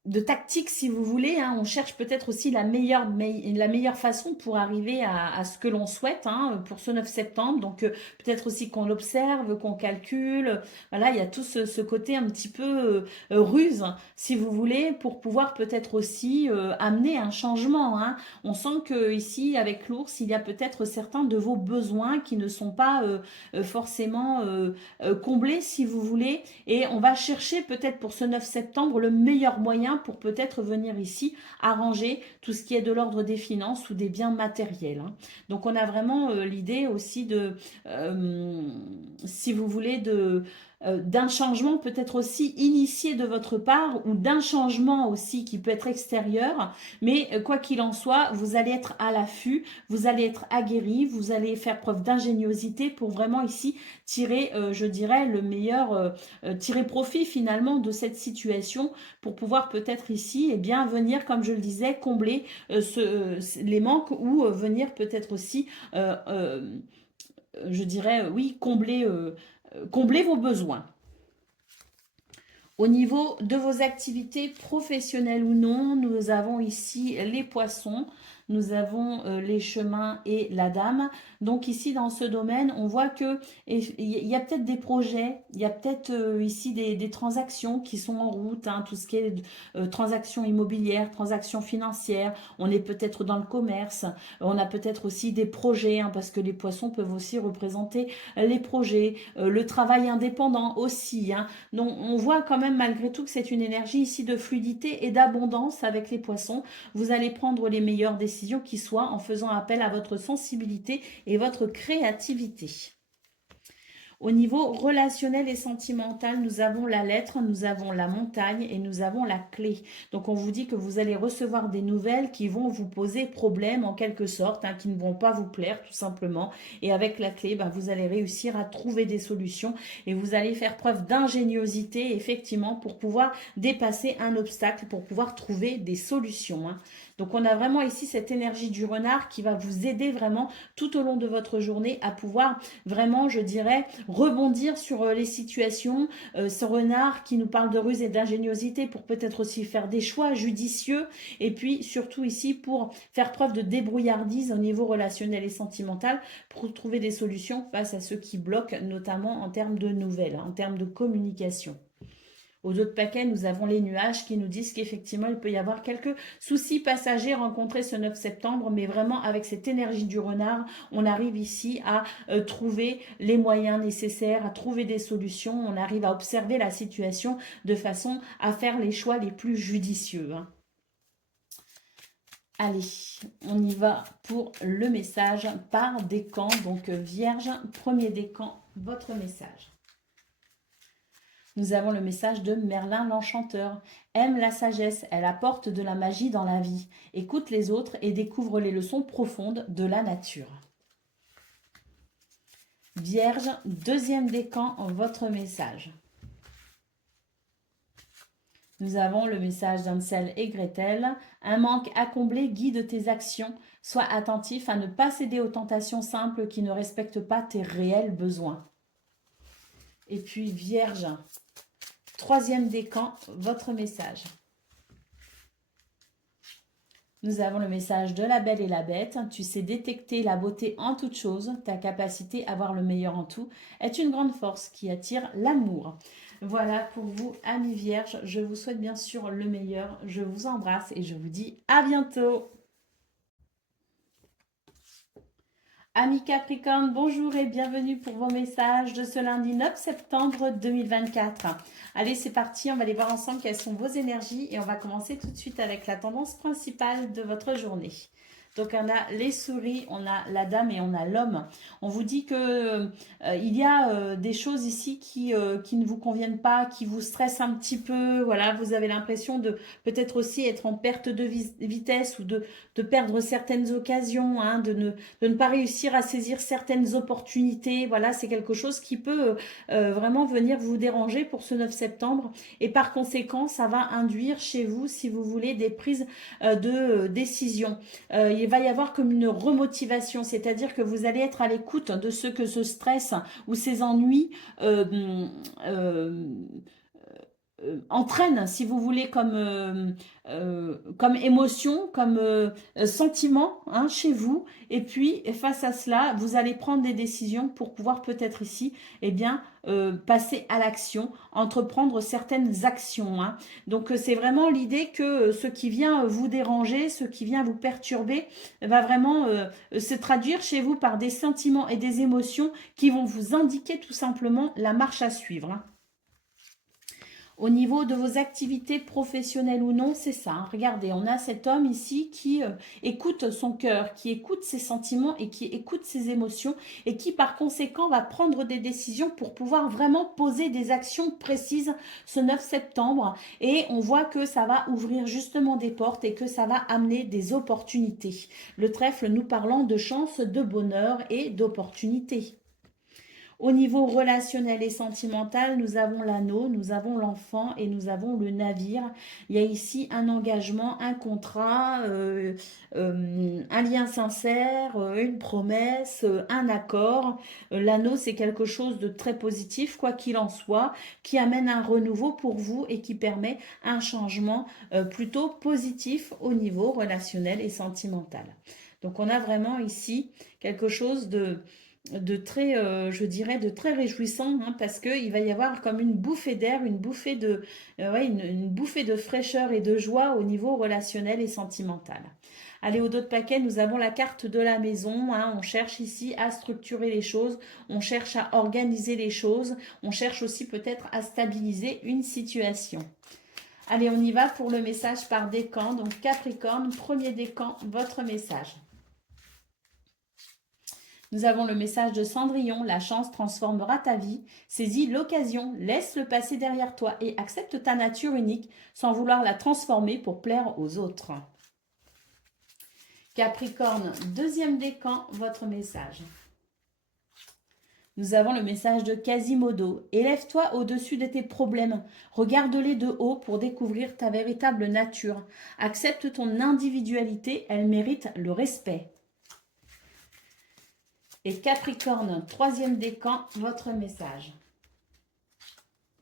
de tactique, si vous voulez, hein. On cherche peut-être aussi la meilleure façon pour arriver à ce que l'on souhaite, hein, pour ce 9 septembre. Donc, peut-être aussi qu'on l'observe, qu'on calcule. Voilà, il y a tout ce côté un petit peu ruse, si vous voulez, pour pouvoir peut-être aussi amener un changement, hein. On sent que ici, avec l'ours, il y a peut-être certains de vos besoins qui ne sont pas forcément comblés, si vous voulez. Et on va chercher peut-être pour ce 9 septembre le meilleur moyen pour peut-être venir ici arranger tout ce qui est de l'ordre des finances ou des biens matériels, hein. Donc on a vraiment l'idée aussi de, si vous voulez, d'un changement peut-être aussi initié de votre part ou d'un changement aussi qui peut être extérieur, mais quoi qu'il en soit, vous allez être à l'affût, vous allez être aguerri, vous allez faire preuve d'ingéniosité pour vraiment ici tirer, je dirais, le meilleur, tirer profit finalement de cette situation pour pouvoir peut-être ici, eh bien, venir, comme je le disais, combler les manques ou venir peut-être aussi, je dirais, oui, combler vos besoins. Au niveau de vos activités professionnelles ou non, nous avons ici les poissons. nous avons les chemins et la dame. Donc ici, dans ce domaine, on voit que il y a peut-être des projets, il y a peut-être ici des transactions qui sont en route, hein, tout ce qui est transactions immobilières, transactions financières. On est peut-être dans le commerce, on a peut-être aussi des projets, hein, parce que les poissons peuvent aussi représenter les projets, le travail indépendant aussi, hein. Donc on voit quand même malgré tout que c'est une énergie ici de fluidité et d'abondance avec les poissons. Vous allez prendre les meilleures décisions qui soient en faisant appel à votre sensibilité et votre créativité. Au niveau relationnel et sentimental, nous avons la lettre, nous avons la montagne et nous avons la clé. Donc on vous dit que vous allez recevoir des nouvelles qui vont vous poser problème en quelque sorte, hein, qui ne vont pas vous plaire tout simplement. Et avec la clé, vous allez réussir à trouver des solutions et vous allez faire preuve d'ingéniosité effectivement pour pouvoir dépasser un obstacle, pour pouvoir trouver des solutions, hein. Donc on a vraiment ici cette énergie du renard qui va vous aider vraiment tout au long de votre journée à pouvoir vraiment, je dirais, rebondir sur les situations. Ce renard qui nous parle de ruse et d'ingéniosité pour peut-être aussi faire des choix judicieux et puis surtout ici pour faire preuve de débrouillardise au niveau relationnel et sentimental pour trouver des solutions face à ceux qui bloquent, notamment en termes de nouvelles, en termes de communication. Aux autres paquets, nous avons les nuages qui nous disent qu'effectivement, il peut y avoir quelques soucis passagers rencontrés ce 9 septembre, mais vraiment avec cette énergie du renard, on arrive ici à trouver les moyens nécessaires, à trouver des solutions, on arrive à observer la situation de façon à faire les choix les plus judicieux, hein. Allez, on y va pour le message par décan. Donc Vierge, premier décan, votre message. Nous avons le message de Merlin l'Enchanteur. Aime la sagesse, elle apporte de la magie dans la vie. Écoute les autres et découvre les leçons profondes de la nature. Vierge, deuxième décan, votre message. Nous avons le message d'Hansel et Gretel. Un manque à combler guide tes actions. Sois attentif à ne pas céder aux tentations simples qui ne respectent pas tes réels besoins. Et puis Vierge, troisième décan, votre message. Nous avons le message de la Belle et la Bête. Tu sais détecter la beauté en toute chose. Ta capacité à voir le meilleur en tout est une grande force qui attire l'amour. Voilà pour vous, amis vierges. Je vous souhaite bien sûr le meilleur. Je vous embrasse et je vous dis à bientôt. Amis Capricorne, bonjour et bienvenue pour vos messages de ce lundi 9 septembre 2024. Allez, c'est parti, on va aller voir ensemble quelles sont vos énergies et on va commencer tout de suite avec la tendance principale de votre journée. Donc on a les souris, on a la dame et on a l'homme. On vous dit que il y a des choses ici qui ne vous conviennent pas, qui vous stressent un petit peu. Voilà, vous avez l'impression de peut-être aussi être en perte de vitesse ou de perdre certaines occasions, hein, de ne pas réussir à saisir certaines opportunités. Voilà, c'est quelque chose qui peut vraiment venir vous déranger pour ce 9 septembre. Et par conséquent, ça va induire chez vous, si vous voulez, des prises de décision. Il va y avoir comme une remotivation, c'est-à-dire que vous allez être à l'écoute de ce que ce stress ou ces ennuis entraîne, si vous voulez, comme émotion, comme sentiment, hein, chez vous. Et puis, face à cela, vous allez prendre des décisions pour pouvoir peut-être ici, eh bien, passer à l'action, entreprendre certaines actions, hein. Donc, c'est vraiment l'idée que ce qui vient vous déranger, ce qui vient vous perturber, va vraiment se traduire chez vous par des sentiments et des émotions qui vont vous indiquer tout simplement la marche à suivre, hein. Au niveau de vos activités professionnelles ou non, c'est ça, hein. Regardez, on a cet homme ici qui écoute son cœur, qui écoute ses sentiments et qui écoute ses émotions et qui par conséquent va prendre des décisions pour pouvoir vraiment poser des actions précises ce 9 septembre. Et on voit que ça va ouvrir justement des portes et que ça va amener des opportunités. Le trèfle nous parlant de chance, de bonheur et d'opportunités. Au niveau relationnel et sentimental, nous avons l'anneau, nous avons l'enfant et nous avons le navire. Il y a ici un engagement, un contrat, un lien sincère, une promesse, un accord. L'anneau, c'est quelque chose de très positif, quoi qu'il en soit, qui amène un renouveau pour vous et qui permet un changement plutôt positif au niveau relationnel et sentimental. Donc on a vraiment ici quelque chose de très, je dirais, de très réjouissant, hein, parce qu'il va y avoir comme une bouffée d'air, une bouffée de, ouais, une bouffée de fraîcheur et de joie au niveau relationnel et sentimental. Allez, au dos de paquet, nous avons la carte de la maison, hein. On cherche ici à structurer les choses, on cherche à organiser les choses, on cherche aussi peut-être à stabiliser une situation. Allez, on y va pour le message par décan. Donc Capricorne, premier décan, votre message. Nous avons le message de Cendrillon, la chance transformera ta vie. Saisis l'occasion, laisse le passé derrière toi et accepte ta nature unique sans vouloir la transformer pour plaire aux autres. Capricorne, deuxième décan, votre message. Nous avons le message de Quasimodo. Élève-toi au-dessus de tes problèmes. Regarde-les de haut pour découvrir ta véritable nature. Accepte ton individualité, elle mérite le respect. Et Capricorne, troisième décan, votre message.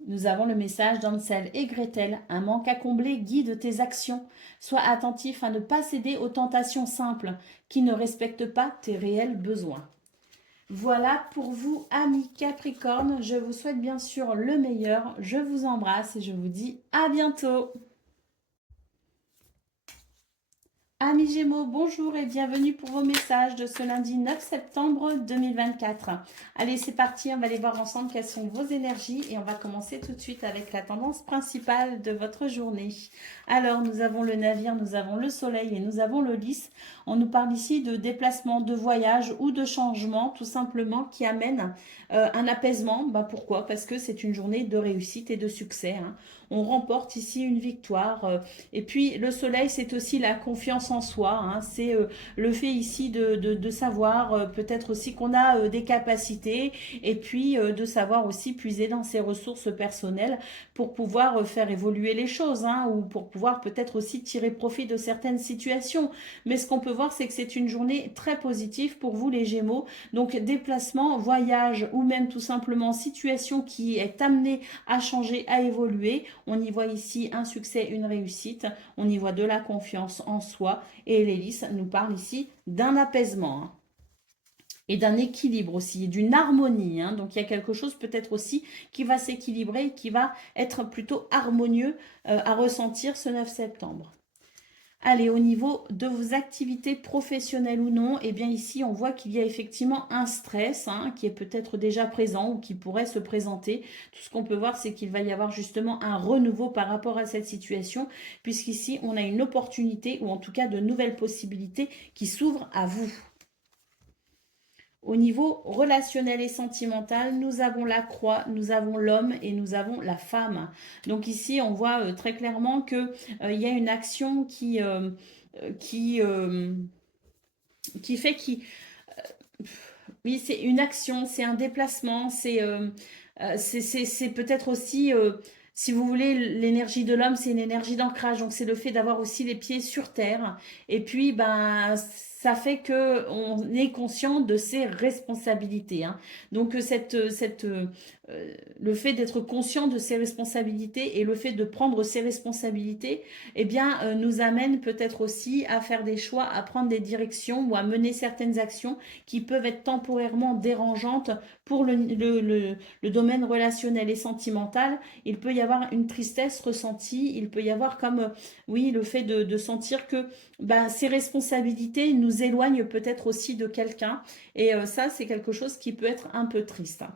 Nous avons le message d'Hansel et Gretel. Un manque à combler guide tes actions. Sois attentif à ne pas céder aux tentations simples qui ne respectent pas tes réels besoins. Voilà pour vous, amis Capricorne. Je vous souhaite bien sûr le meilleur. Je vous embrasse et je vous dis à bientôt. Amis Gémeaux, bonjour et bienvenue pour vos messages de ce lundi 9 septembre 2024. Allez, c'est parti, on va aller voir ensemble quelles sont vos énergies et on va commencer tout de suite avec la tendance principale de votre journée. Alors, nous avons le navire, nous avons le soleil et nous avons le lys. On nous parle ici de déplacement, de voyage ou de changement, tout simplement, qui amène un apaisement. Pourquoi? Parce que c'est une journée de réussite et de succès, hein. On remporte ici une victoire. Et puis le soleil, c'est aussi la confiance en soi, hein. C'est le fait ici de savoir peut-être aussi qu'on a des capacités et puis de savoir aussi puiser dans ses ressources personnelles pour pouvoir faire évoluer les choses, hein, ou pour pouvoir peut-être aussi tirer profit de certaines situations. Mais ce qu'on peut voir, c'est que c'est une journée très positive pour vous les Gémeaux. Donc déplacement, voyage ou même tout simplement situation qui est amenée à changer, à évoluer. On y voit ici un succès, une réussite. On y voit de la confiance en soi. Et l'hélice nous parle ici d'un apaisement, hein, et d'un équilibre aussi, d'une harmonie, hein. Donc il y a quelque chose peut-être aussi qui va s'équilibrer, qui va être plutôt harmonieux à ressentir ce 9 septembre. Allez, au niveau de vos activités professionnelles ou non, eh bien ici, on voit qu'il y a effectivement un stress, hein, qui est peut-être déjà présent ou qui pourrait se présenter. Tout ce qu'on peut voir, c'est qu'il va y avoir justement un renouveau par rapport à cette situation, puisqu'ici, on a une opportunité ou en tout cas de nouvelles possibilités qui s'ouvrent à vous. Au niveau relationnel et sentimental, nous avons la croix, nous avons l'homme et nous avons la femme. Donc ici, on voit très clairement qu'il y a une action qui fait qui... oui, c'est une action, c'est un déplacement, c'est peut-être aussi... si vous voulez, l'énergie de l'homme, c'est une énergie d'ancrage. Donc, c'est le fait d'avoir aussi les pieds sur terre. Et puis, ça fait qu'on est conscient de ses responsabilités, hein. Donc, le fait d'être conscient de ses responsabilités et le fait de prendre ses responsabilités, eh bien, nous amène peut-être aussi à faire des choix, à prendre des directions ou à mener certaines actions qui peuvent être temporairement dérangeantes pour le domaine relationnel et sentimental. Il peut y avoir une tristesse ressentie, il peut y avoir comme, oui, le fait de sentir que ces responsabilités nous éloignent peut-être aussi de quelqu'un. Et ça, c'est quelque chose qui peut être un peu triste, hein.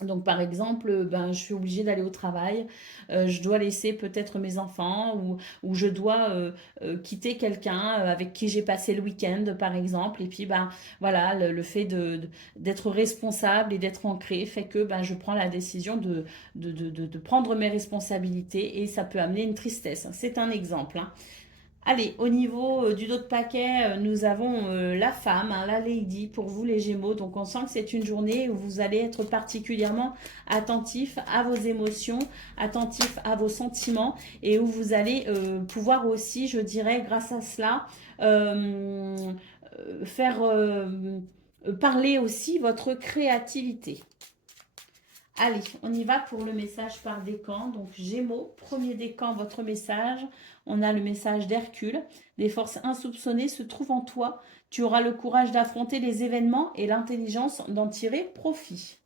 Donc par exemple, je suis obligée d'aller au travail, je dois laisser peut-être mes enfants ou je dois quitter quelqu'un avec qui j'ai passé le week-end par exemple. Et puis voilà, le fait d'être responsable et d'être ancré fait que je prends la décision de prendre mes responsabilités et ça peut amener une tristesse. C'est un exemple, hein. Allez, au niveau du dos de paquet, nous avons la femme, hein, la lady, pour vous les Gémeaux. Donc on sent que c'est une journée où vous allez être particulièrement attentif à vos émotions, attentif à vos sentiments et où vous allez pouvoir aussi, je dirais, grâce à cela, euh, faire parler aussi votre créativité. Allez, on y va pour le message par décan. Donc Gémeaux, premier décan, votre message. On a le message d'Hercule. Des forces insoupçonnées se trouvent en toi. Tu auras le courage d'affronter les événements et l'intelligence d'en tirer profit.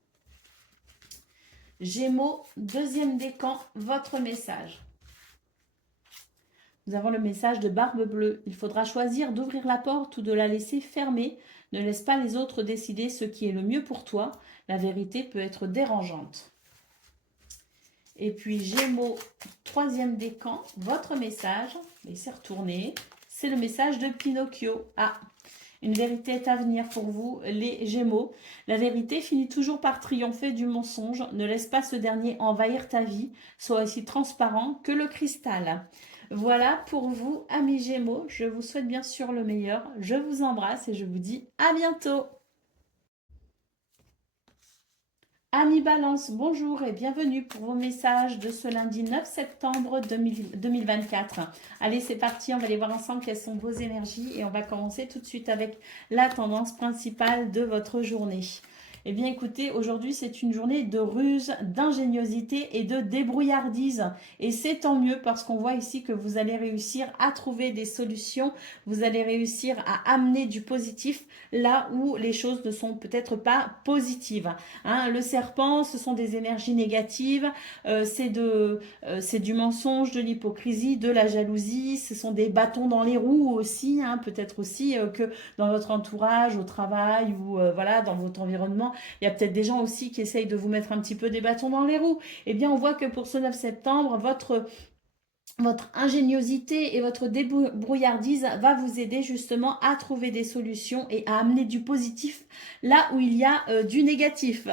Gémeaux, deuxième décan, votre message. Nous avons le message de Barbe Bleue. Il faudra choisir d'ouvrir la porte ou de la laisser fermée. Ne laisse pas les autres décider ce qui est le mieux pour toi. La vérité peut être dérangeante. Et puis Gémeaux, troisième décan, votre message, laissez retourner, c'est le message de Pinocchio. Ah, une vérité est à venir pour vous, les Gémeaux. La vérité finit toujours par triompher du mensonge. Ne laisse pas ce dernier envahir ta vie. Sois aussi transparent que le cristal. Voilà pour vous, amis Gémeaux. Je vous souhaite bien sûr le meilleur. Je vous embrasse et je vous dis à bientôt. Amis Balance, bonjour et bienvenue pour vos messages de ce lundi 9 septembre 2024. Allez, c'est parti, on va aller voir ensemble quelles sont vos énergies et on va commencer tout de suite avec la tendance principale de votre journée. Eh bien écoutez, aujourd'hui c'est une journée de ruse, d'ingéniosité et de débrouillardise. Et c'est tant mieux parce qu'on voit ici que vous allez réussir à trouver des solutions, vous allez réussir à amener du positif là où les choses ne sont peut-être pas positives. Hein, le serpent, ce sont des énergies négatives, c'est du mensonge, de l'hypocrisie, de la jalousie, ce sont des bâtons dans les roues aussi, hein, peut-être aussi que dans votre entourage, au travail ou voilà, dans votre environnement, il y a peut-être des gens aussi qui essayent de vous mettre un petit peu des bâtons dans les roues. Eh bien, on voit que pour ce 9 septembre, votre ingéniosité et votre débrouillardise va vous aider justement à trouver des solutions et à amener du positif là où il y a du négatif.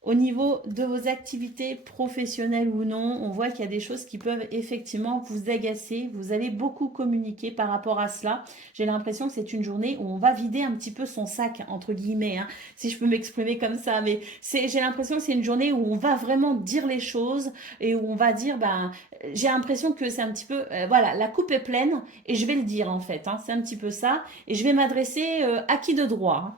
Au niveau de vos activités professionnelles ou non, on voit qu'il y a des choses qui peuvent effectivement vous agacer. Vous allez beaucoup communiquer par rapport à cela. J'ai l'impression que c'est une journée où on va vider un petit peu son sac, entre guillemets, hein, si je peux m'exprimer comme ça. Mais j'ai l'impression que c'est une journée où on va vraiment dire les choses et où on va dire, ben, j'ai l'impression que c'est un petit peu, voilà, la coupe est pleine et je vais le dire en fait. Hein, c'est un petit peu ça. Et je vais m'adresser à qui de droit, hein.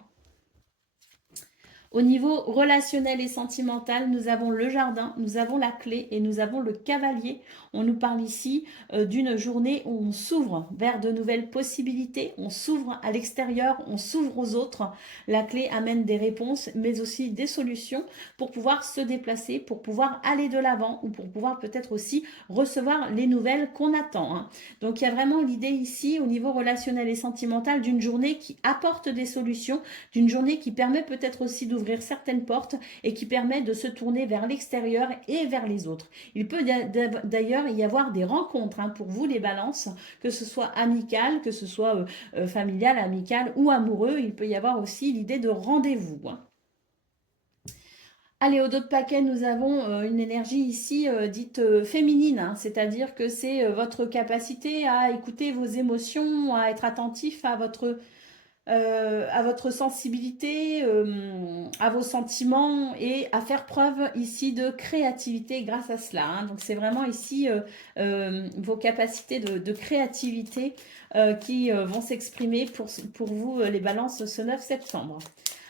Au niveau relationnel et sentimental, nous avons le jardin, nous avons la clé et nous avons le cavalier. On nous parle ici d'une journée où on s'ouvre vers de nouvelles possibilités, on s'ouvre à l'extérieur, on s'ouvre aux autres. La clé amène des réponses, mais aussi des solutions pour pouvoir se déplacer, pour pouvoir aller de l'avant ou pour pouvoir peut-être aussi recevoir les nouvelles qu'on attend, hein. Donc il y a vraiment l'idée ici au niveau relationnel et sentimental d'une journée qui apporte des solutions, d'une journée qui permet peut-être aussi d'ouvrir certaines portes et qui permet de se tourner vers l'extérieur et vers les autres. Il peut d'ailleurs y avoir des rencontres, hein, pour vous les balances, que ce soit amicales, que ce soit familial, amical ou amoureux. Il peut y avoir aussi l'idée de rendez-vous, hein. Allez, au dos de paquet, nous avons une énergie ici dite féminine, hein, c'est-à-dire que c'est votre capacité à écouter vos émotions, à être attentif à votre sensibilité, à vos sentiments et à faire preuve ici de créativité grâce à cela, hein. Donc c'est vraiment ici vos capacités de créativité qui vont s'exprimer pour vous les balances ce 9 septembre.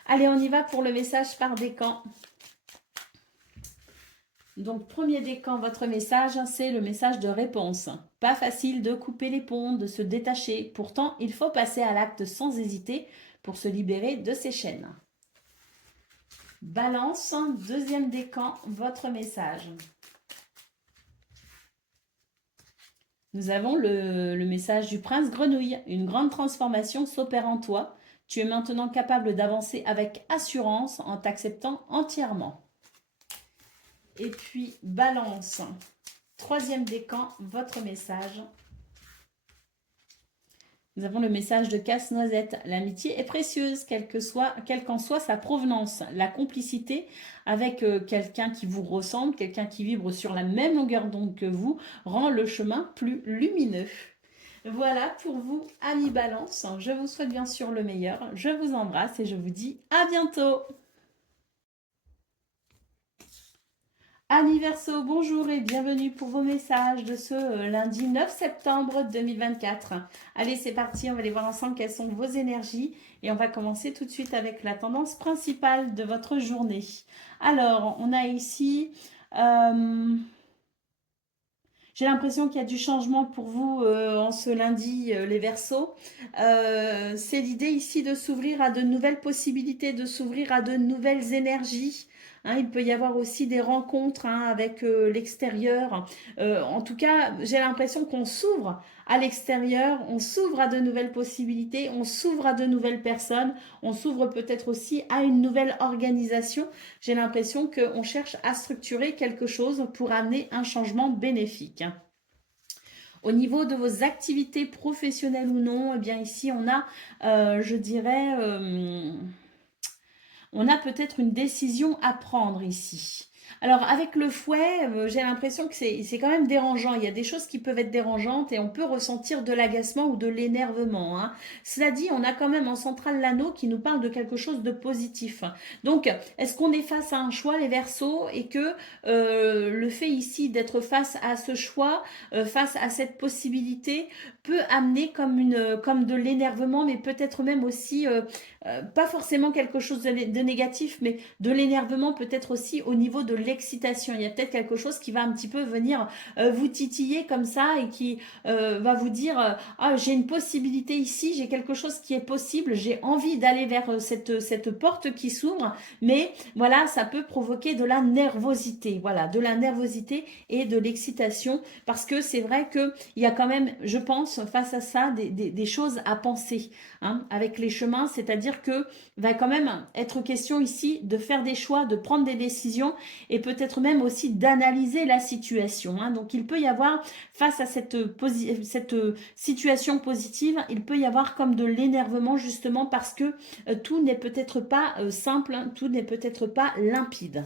Allez, on y va pour le message par décan. Donc, premier décan, votre message, c'est le message de réponse. Pas facile de couper les ponts, de se détacher. Pourtant, il faut passer à l'acte sans hésiter pour se libérer de ces chaînes. Balance, deuxième décan, votre message. Nous avons le message du prince grenouille. Une grande transformation s'opère en toi. Tu es maintenant capable d'avancer avec assurance en t'acceptant entièrement. Et puis, balance, troisième décan, votre message. Nous avons le message de Casse-Noisette. L'amitié est précieuse, quelle qu'en soit sa provenance. La complicité avec quelqu'un qui vous ressemble, quelqu'un qui vibre sur la même longueur d'onde que vous, rend le chemin plus lumineux. Voilà pour vous, amis Balance. Je vous souhaite bien sûr le meilleur. Je vous embrasse et je vous dis à bientôt. Amis Verseau, bonjour et bienvenue pour vos messages de ce lundi 9 septembre 2024. Allez, c'est parti, on va aller voir ensemble quelles sont vos énergies et on va commencer tout de suite avec la tendance principale de votre journée. Alors, on a ici... j'ai l'impression qu'il y a du changement pour vous en ce lundi, les Verseaux. C'est l'idée ici de s'ouvrir à de nouvelles possibilités, de s'ouvrir à de nouvelles énergies. Hein, il peut y avoir aussi des rencontres avec l'extérieur. En tout cas, j'ai l'impression qu'on s'ouvre à l'extérieur, on s'ouvre à de nouvelles possibilités, on s'ouvre à de nouvelles personnes, on s'ouvre peut-être aussi à une nouvelle organisation. J'ai l'impression qu'on cherche à structurer quelque chose pour amener un changement bénéfique. Au niveau de vos activités professionnelles ou non, eh bien ici on a, je dirais, on a peut-être une décision à prendre ici. Alors avec le fouet, j'ai l'impression que c'est quand même dérangeant. Il y a des choses qui peuvent être dérangeantes et on peut ressentir de l'agacement ou de l'énervement. Hein. Cela dit, on a quand même en centrale l'anneau qui nous parle de quelque chose de positif. Donc, est-ce qu'on est face à un choix, les Verseaux, et que le fait ici d'être face à ce choix, face à cette possibilité, peut amener comme de l'énervement, mais peut-être même aussi pas forcément quelque chose de négatif, mais de l'énervement peut-être aussi au niveau de l'excitation. Il y a peut-être quelque chose qui va un petit peu venir vous titiller comme ça et qui va vous dire ah, j'ai une possibilité ici, j'ai quelque chose qui est possible, j'ai envie d'aller vers cette porte qui s'ouvre, mais voilà, ça peut provoquer de la nervosité, voilà, de la nervosité et de l'excitation parce que c'est vrai qu'il y a quand même, je pense, face à ça, des choses à penser avec les chemins, c'est-à-dire que va quand même être question ici de faire des choix, de prendre des décisions et peut-être même aussi d'analyser la situation. Donc il peut y avoir, face à cette situation positive, il peut y avoir comme de l'énervement justement parce que tout n'est peut-être pas simple, tout n'est peut-être pas limpide.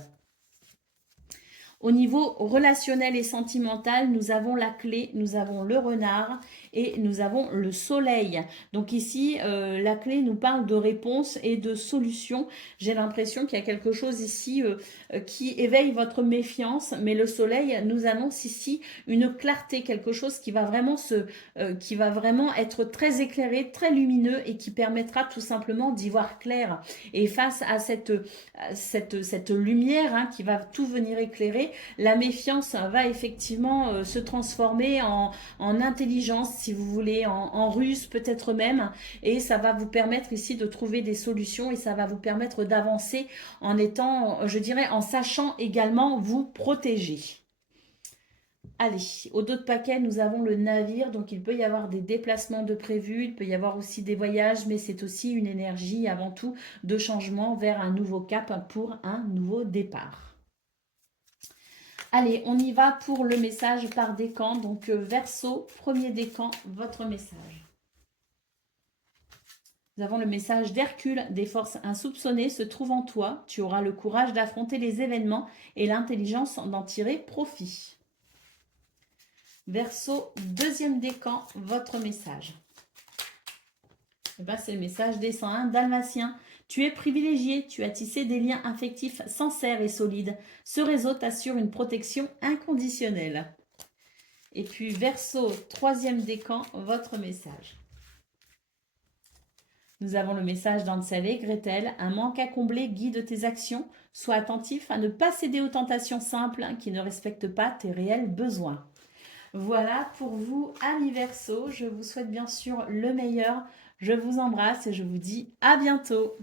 Au niveau relationnel et sentimental, nous avons la clé, nous avons le renard et nous avons le soleil. Donc ici, la clé nous parle de réponse et de solution. J'ai l'impression qu'il y a quelque chose ici qui éveille votre méfiance, mais le soleil nous annonce ici une clarté, quelque chose qui va vraiment être très éclairé, très lumineux et qui permettra tout simplement d'y voir clair. Et face à cette lumière qui va tout venir éclairer, la méfiance va effectivement se transformer en intelligence, si vous voulez, en ruse peut-être même, et ça va vous permettre ici de trouver des solutions et ça va vous permettre d'avancer en étant, je dirais, en sachant également vous protéger. Allez, au dos de paquet, nous avons le navire, donc il peut y avoir des déplacements de prévus, il peut y avoir aussi des voyages, mais c'est aussi une énergie avant tout de changement vers un nouveau cap pour un nouveau départ. Allez, on y va pour le message par décan. Donc, Verseau, premier décan, votre message. Nous avons le message d'Hercule. Des forces insoupçonnées se trouvent en toi. Tu auras le courage d'affronter les événements et l'intelligence d'en tirer profit. Verseau, deuxième décan, votre message. C'est le message des 101 dalmatiens. Tu es privilégié, tu as tissé des liens affectifs sincères et solides. Ce réseau t'assure une protection inconditionnelle. Et puis Verseau, troisième décan, votre message. Nous avons le message d'Ansel et Gretel. Un manque à combler guide tes actions. Sois attentif à ne pas céder aux tentations simples qui ne respectent pas tes réels besoins. Voilà pour vous, amis Verseau. Je vous souhaite bien sûr le meilleur. Je vous embrasse et je vous dis à bientôt.